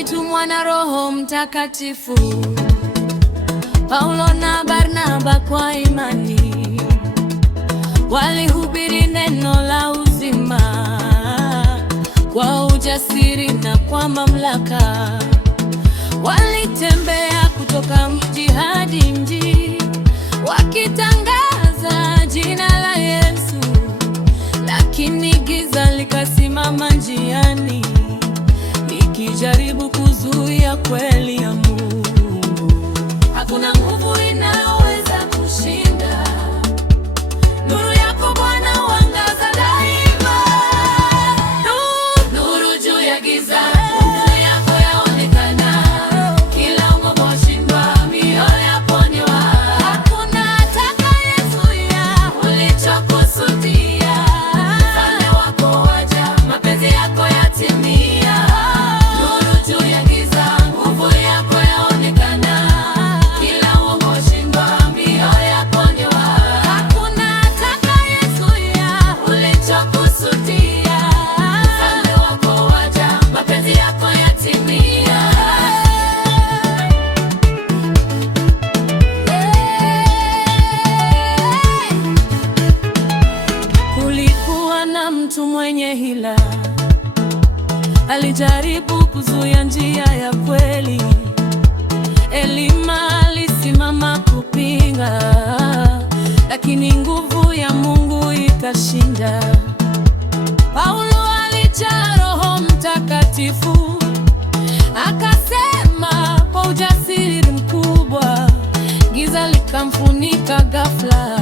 walitumwa na Roho Mtakatifu, Paulo na Barnaba kwa imani walihubiri neno la uzima kwa ujasiri na kwa mamlaka. Walitembea kutoka mji hadi mji wakitangaza jina la Yesu, lakini giza likasimama njiani likijaribu kuzuia kweli ya Mungu. Hakuna nguvu inayoweza kushinda nuru yako Bwana, uangaza daima. Nuru juu ya giza, nguvu yako yaonekana. Kila ngome washindwa, mioyo yaponywa. Hakuna atakayezuia ulichokusudia. Ufalme wako waja, mapenzi yako yatimia. Nuru juu ya giza, nguvu yako yaonekana. Kila ngome washindwa, mioyo yaponywa. Hakuna atakayezuia ulichokusudia. Ufalme wako waja, mapenzi yako yatimia. Kulikuwa na mtu mwenye hila, alijaribu kuzuia njia ya kweli. Elima alisimama kupinga, lakini nguvu ya Mungu ikashinda. Paulo alijaa Roho Mtakatifu, akasema kwa ujasiri mkubwa, giza likamfunika ghafla.